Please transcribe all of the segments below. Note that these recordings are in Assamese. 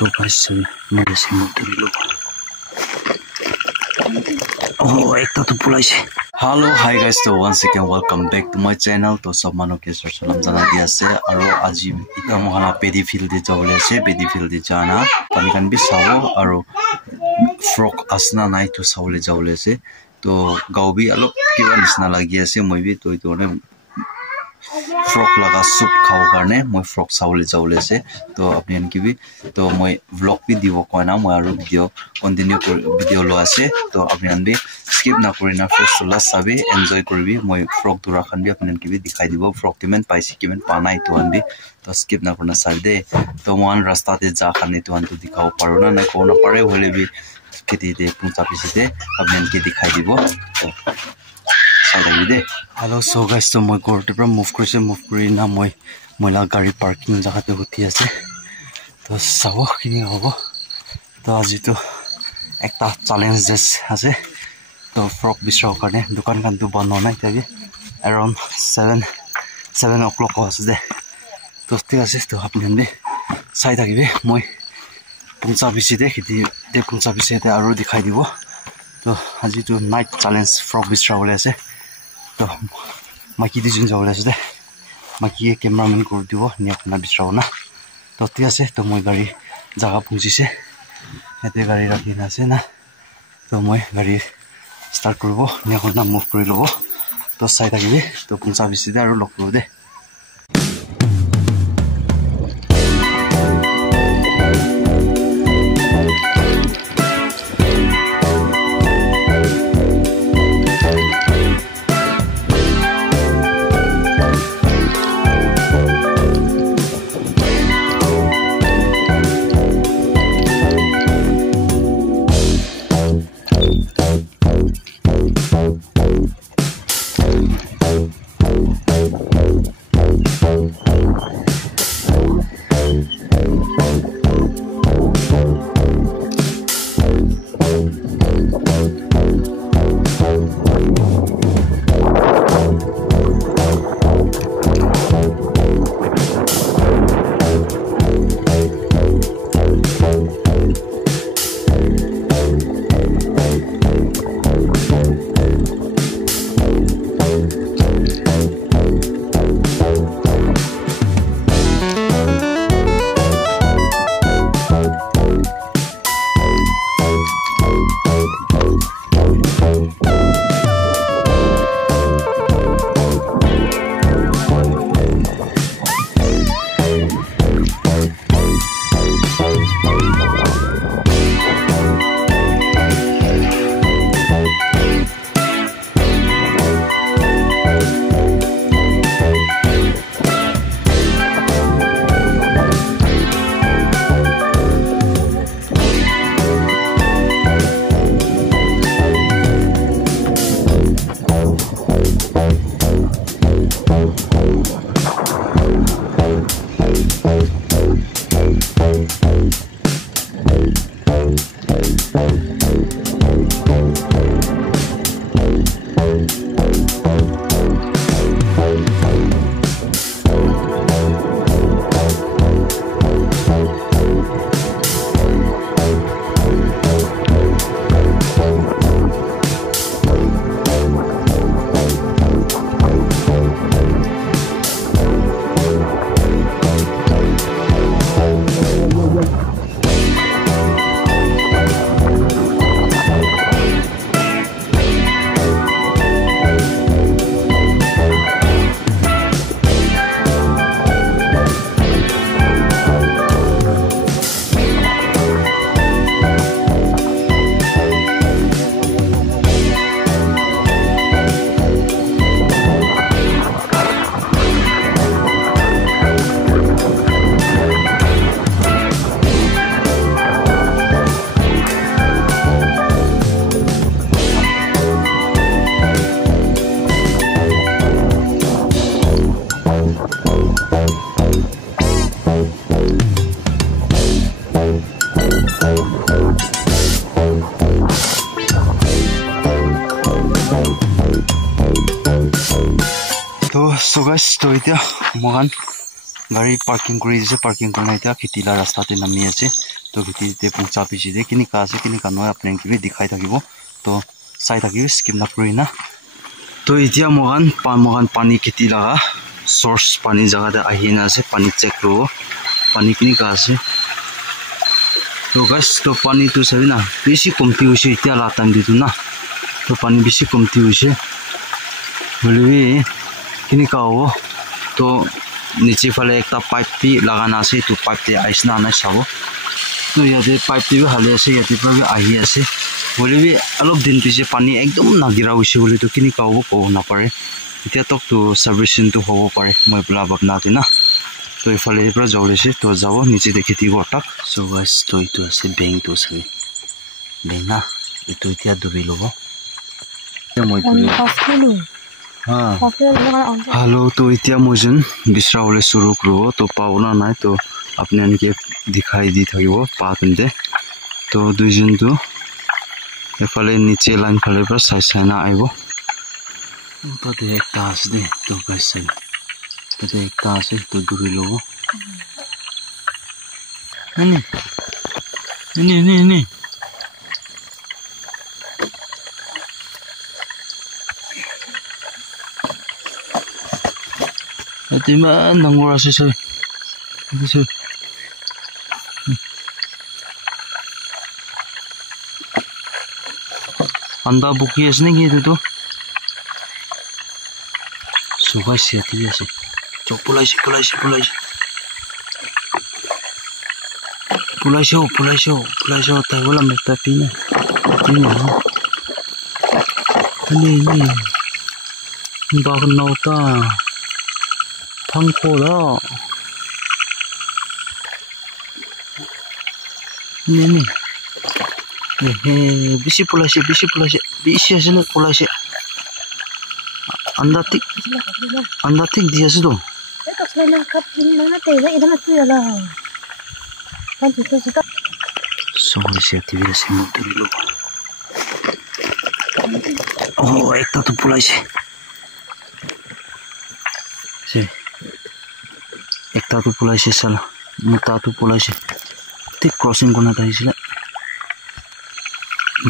तो गाइस मेरे से मुद्दे लो oh एक तो पुलाई से hello hi guys so once again welcome back to my channel to सब मानो के सालाम जाना दिया से और आज इतना मोहला पेडी फील्ड दे जावले से पेडी फील्ड दे जाना पानी कान भी सावो और फ्रॉक असना नाइ तो सावले जावले से तो गाँव भी अलग किवा निसना लगी से मैं भी तो ने फ्रॉक लगा सूप खाओ करने मैं फ्रॉक सावले जावले से तो अपने इनकी भी तो मैं व्लॉग भी दिवो कोई ना मैं आरो वीडियो कंटिन्यू कर वीडियो लो आसे तो अपने भी स्किप ना करी ना फर्स्ट टू लास्ट सभी एंजॉय करबी मैं फ्रॉक दूरा खान भी अपने इनकी भी दिखाई दिवो फ्रॉक किमेन पाइसी किमेन पाना तो अन भी तो स्किप ना करना साल दे तो वन रास्ता ते जा खाने तो अन तो दिखाओ पारो ना को ना पारे होले भी खेती दे पुंचा पीछे दे अपने इनकी दिखाई दिवो तो हेलो सो गाइस तो मैं घरटे पर मुव करी ना मैं मैला गाड़ी पार्किंग जगह उठी आसे तो सब कि हम तो आज तो एक चैलेंज आसे तो फ्रॉक बिचरा कारण दुकान खान तो बंद होना इतना अराउंड 7 o'clock आसे तो ठीक है तो अपने चाई थी मैं पुंचा पीछे दे खेती पुंचा पीछे और दिखाई दी तो आज तो नाइट चैलेंज फ्रॉक बिचरा आसे तो माइकी दुजन जावले आसे माइकी कैमरामैन कर दी निया बिचरा ना तो ठीक है तो मैं गाड़ी जगह पहुँचे ये गाड़ी रखी आसे ना तो मैं गाड़ी स्टार्ट कर निया मुव कर लो तो चाई थी तो पुंचा पीछे और लग करो दे So guys, to itia mohan gari parking kuri dise parking korna itia khitila rasta te nami ase तो ভিডিওতে পৌঁছা পিছি দে কিনি কা আছে কিনি কা নহয় আপোনাক কি দেখাই থাকিব তো চাই থাকিব স্কিপ নকৰি না তো এতিয়া মগান পানী খেতি লাগা source পানী জায়গাতে আহি না আছে পানী চেক কৰিব পানী কিনি কা আছে তো গাইস তো পানী তো চাবি না বেছি কমতি হৈছে এতিয়া লাটান দিটো না তো পানী বেছি কমতি হৈছে বলিবি কিনি কা হ'ব তো নিচে ফালে একটা পাইপ দি লাগানা আছে তো পাইপ দি আইস না না চাব তো ইয়াতে পাইপ দি হালি আছে ইয়াতে পৰা আহি আছে বলিবি অলপ দিন পিছে পানী একদম নাগিৰা হৈছে বলি তো কিনি কা হ'ব কব নাপাৰে এতিয়া তক তো সাৰ্ভিসিং তো হ'ব পাৰে মই বলা ভাবনাতে না তো ইফালে পৰা যাওলেছে তো যাব নিচে দেখি দিব তাক সো গাইস তো ইটো আছে বেং তো আছে বেং না ইটো এতিয়া দুবি লব মই हाँ हेलो तो इतना मुझे बिसरा वाले शुरू करो तो पावना ना तो अपने इनके दिखाई दी थी वो पाते तो दुजन तो ये फले नीचे लाइन फले पर साइड ना आए वो तो एक तास दे तो कैसे तो एक तास है तो दूरी लोगो नहीं Ati man nangura si soy. Soy. Anda buki as ni gitu tu. So guys ya tadi asi. Cok pulai si. Pulai si. Tayo wala magtapi na. Ini. Bakit nauta? 탕코라 네네 비시 플라시 비시하시는 플라시 안다틱 디아스도 소리시아 TV에서 못들이로 오 액타도 플라시 네 एकता तो पुलाइसे साला मुता तो पुलाइसे ठीक क्रॉसिंग करना था इसलिए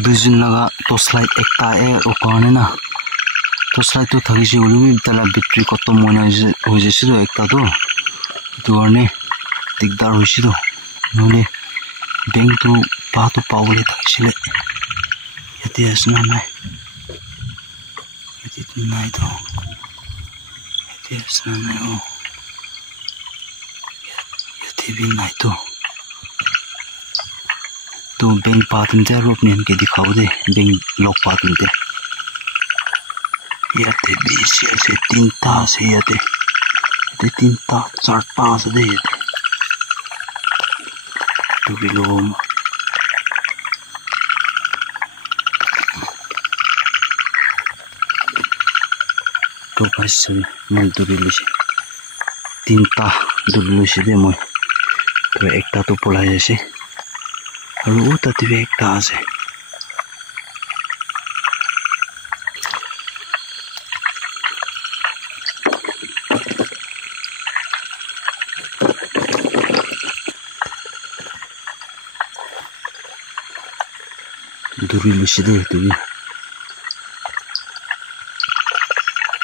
दुजन लगा तो स्लाइड एकता ओकाने ना तो स्लाइड तो थकी से बोली भी तला बैटरी को तो मोना हो जैसे तो एकता तो करने दिकदार हो तो नोने बैंक तो पावले था इसलिए यदि ऐसा ना यदि नहीं तो यदि ऐसा नहीं हो भी नहीं तो बैंक पातन ते रोप ने के दिखाओ दे बैंक लोग पातन ते याते बीस से तीन ता से याते तीन ता चार ता से दे तो भी लोग तो बस मैं दुरिलु से तीन ता दुरिलु से दे मैं तो एकता तो पुलाई जैसे और वो तत्व एकता से दूरी लुसी दे तो भी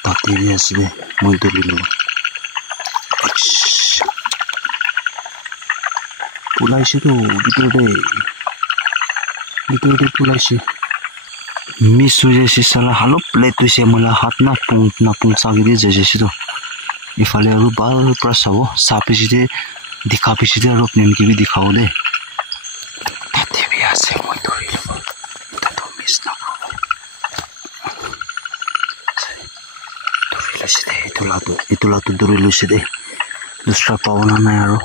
ताती भी ऐसे दे मैं दूरी लूँ पुलाइसे तो बिटर दे पुलाइसे मिस हो जैसे साला हालो प्लेट तो से मला हाथ ना पुंग सागिदे जैसे तो इफाले और बाल प्रेस हो सापे से दिखा पे से और अपने के भी दिखाओ दे ताते भी ऐसे मैं तो मिस ना इतुला तो दूरी लुसी दे दूसरा पावना ना यारो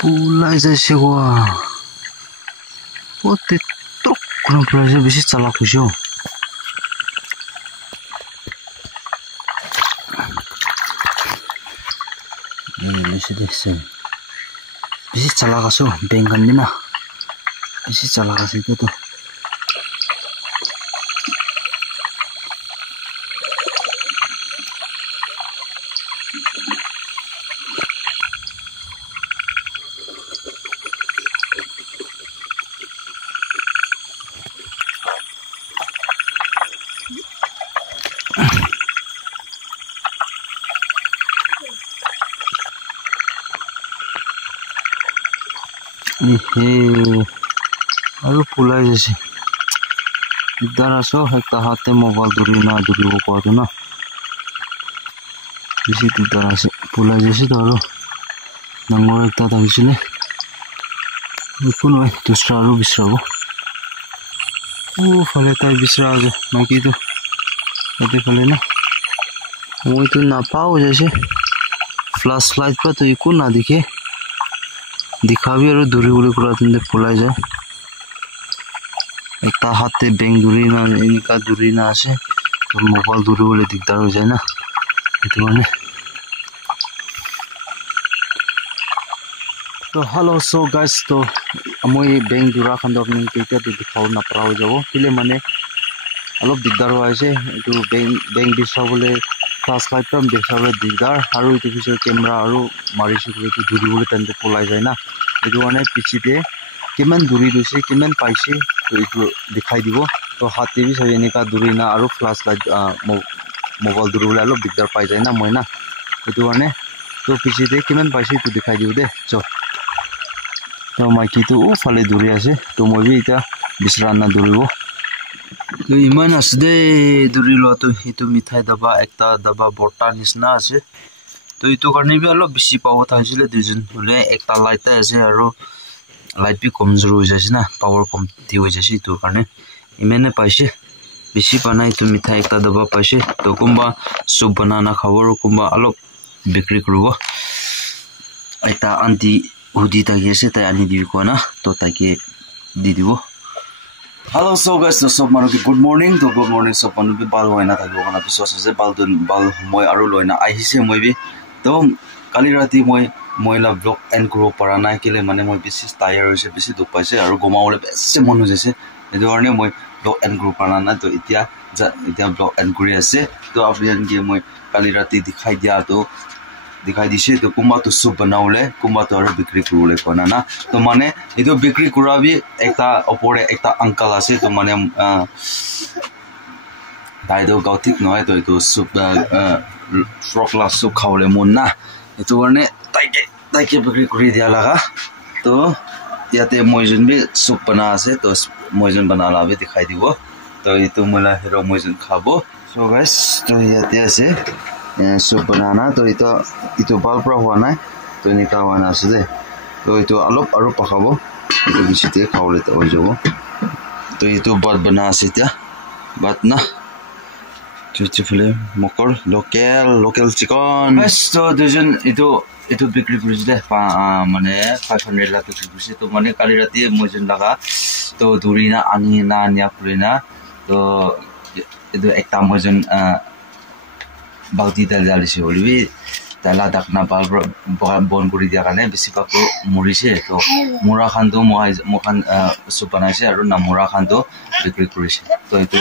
Pulai jasa gua, oh titruk kurang pulai bisa salah kusyo. Ini masih deh Bisi chala kaso bengan mina. Bisi chala kasi itu tuh. Aduh pulai jesi. Idara so hekta hate mobile duri ko atu na. Bisi idara se pulai jesi taru. Nangor hekta tadi sini. Ikun wai dusra ru bisra bo. Fale tai bisra aja. Maki tu. Ate fale na. Wo itu na pao jesi. Flashlight pra to ikun na dikhe. दिखावी और दूरी उड़ी कुरा तुमने फुलाई जाए एक ता हाथे बैंक दूरी ना इनका दूरी ना आसे तो मोबाइल दूरी उड़े दिखदार हो जाए ना इतना ने तो हेलो सो गाइस तो अमोई बैंक दूरा खंडो अपने केटा तो दिखाओ ना पड़ा हो जाओ किले मने अलग दिखदार हो आसे तो बैंक दिशा बोले फ्लैशलाइट पर दिशा बोले दिखदार और इतो पिछे कैमरा और मारिशु को तो दूरी उड़े तंते फुलाई जाए ना itu ane pichite kiman duri doise kiman paise to itu dikhai dibo to hati bi sabi enika duri na aru flashlight mobile duri bole alop dikdar pai jai na moi na itu ane to pichite kiman paise to dikhai dibo de cho to maiki to phale duri ase to moi bi eta bisran na duribo to iman asde duri lo to itu mithai daba ekta daba borta nisna ase तो इतो करने भी अलग बिसी पावर था इसलिए दुजन बोले एक ता लाइट ऐसे और लाइट भी कमजोर हो जाए ना पावर कम थी हो जाए इतो करने इमेने पैसे बिसी बना इतो मिठाई एक ता दबा पैसे तो कुंबा सूप बनाना खावर कुंबा अलग बिक्री करूँगा एक ता आंटी हुदी तक ऐसे तैयारी दी को ना तो ताकि दीदी वो हेलो सो गाइस तो सब मानो कि गुड मॉर्निंग सब मानो भी बाल होइना था लोगों ना विश्वास से बाल মই আৰু লইনা আহিছে মই भी तो काली राति मैला ब्लॉग एंड करो परा ना केले माने मैं बेसी टायर होइसे बेसी दुख पाइसे और गमावले बेसी मन हो जैसे एदो কাৰণে मैं ब्लॉग एंड करो परा ना तो इতিয়া ब्लॉग एंड কৰি আছে तो आपन के मैं काली राति दिखाई दिसे तो कुंबा तो सूप बनावले कुंबा तो और बिक्री करले कोना ना तो माने इतो बिक्री करा भी एकता ओपरे एकता अंकल আছে तो माने दाइदो गौतिक नय तो इतो सूप फ्रॉकला सूप खावले मन ना इतो কাৰণে ताइके बिक्री কৰি দিয়া लगा तो याते मयजन भी सूप बना আছে तो मयजन बनाला भी दिखाई দিব तो इतो मला हेरो मयजन खाबो सो गाइस तो याते আছে सूप बनाना तो इतो बाल pra हुआ ना तो निका हुआ ना से तो इतो अलप अरु पखाबो तो बिसिते खावले तो होजबो तो इतो बात बना আছে त्या बात ना चुचुफले मकर लोकल चिकन बस तो दुजन इतो बिक्री কৰিছে মানে 500 लाख बिक्री तो माने काली राति मयजन लगा तो दूरी ना आनी ना निया पुरिना तो इतो एकता मयजन बाउती तेल जालिसे होलिबि तला दाकना बाल बन কৰি দিয়া কাৰণে বেছিভাগ মৰিছে তো মুৰা খানটো মখান সুপ বনাইছে আৰু না মুৰা খানটো বিক্ৰী কৰিছে তো এটো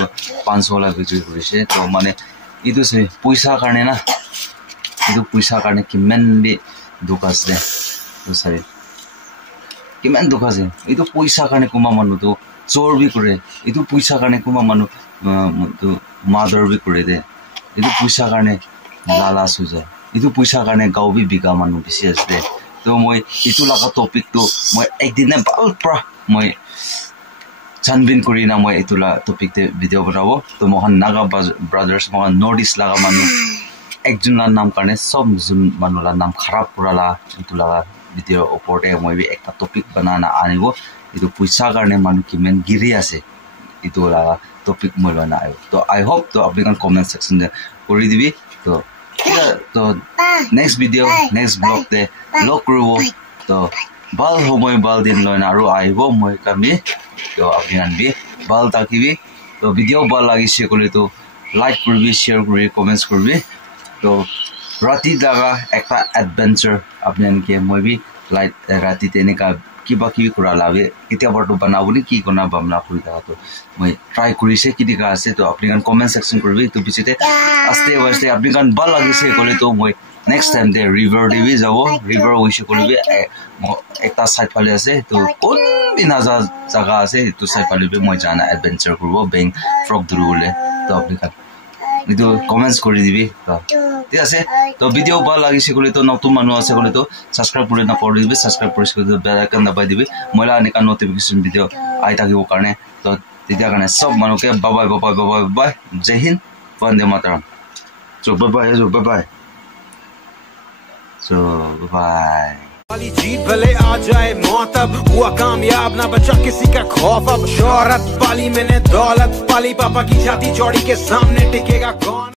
500 লাখ বিক্ৰী কৰিছে তো মানে ইটো সে পইচা কাৰণে না ইটো পইচা কাৰণে কিমান বি দুখ আছে তো সৰি কিমান দুখ আছে ইটো পইচা কাৰণে কোমা মানুহটো চোৰ বি কৰে ইটো পইচা কাৰণে কোমা মানুহ তো মাদৰ বি কৰে দে इतो पैसा কাৰণে লালাস হৈ যায় इतो पैसा কাৰণে গাঁও বি বিকা মানুহ বেছি আছে তো মই ইটো লাগা টপিক তো মই একদিনে ভাল প্ৰা মই ছানবিন কৰি না মই ইটো লা টপিক তে ভিডিও বনাবো তো Mohan Naga brothers Mohan north east লাগা মানুহ একজনৰ নাম কাৰণে সব মানুহৰ নাম খাৰাপ কৰালা ইটো লাগা ভিডিও ওপৰতে মই বি একটা টপিক বনানা আনিব ইটো पैसा কাৰণে মানুহ কিমান গিৰি আছে इतो लागा टॉपिक मोला ना आयो तो आई होप तो आप लोग कमेंट सेक्शन में कर दीबी तो नेक्स्ट वीडियो नेक्स्ट ब्लॉग ते लॉक करबो तो बाल होमय बाल दिन लयना आरो आइबो মই কামি तो आप लोग भी बाल ताकिबी तो वीडियो बाल লাগিছে কলে তো লাইক করবি শেয়ার করবি কমেন্টস করবি तो राति दागा একটা एडवेंचर आपन के মই भी ফ্লাইট ৰাতিতে এনেকা কিবা কিবি কৰা লাগে কেতিয়াবাতো বনাব নি কি কোনা বামলা কৰি থাকাটো মই ট্ৰাই কৰিছে কিদিকা আছে তো আপুনি কান কমেন্ট সেকশন কৰিবি তো পিছতে আস্তে আস্তে আপুনি কান ভাল লাগিছে কলে তো মই নেক্সট টাইম দে ৰিভাৰ দেবি যাব ৰিভাৰ উইশ কৰিবি একটা সাইড ফালে আছে তো কোন দিনা জায়গা আছে তো সাইড ফালে মই জানা এডভেঞ্চাৰ কৰিব বেং ফ্ৰক দুৰুলে তো আপুনি কান itu comments কৰি দিবি ঠিক আছে তো ভিডিও ভাল লাগিছে কলে তো নতুন মানুহ আছে কলে তো সাবস্ক্রাইব কৰি না কৰি দিবি সাবস্ক্ৰাইব কৰি বেল আইকন দবাই দিবি মইলা এনেকা নোটিফিকেশন ভিডিও আই থাকিব কাৰণে তো তেতিয়া কাৰণে সব মানুহকে bye bye bye bye bye জয় Hind Vande Mataram so bye bye so bye वाली जीत भले आ जाए मौत अब हुआ कामयाब ना बचा किसी का खौफ अब शोहरत पाली मैंने दौलत पाली पापा की छाती चौड़ी के सामने टिकेगा कौन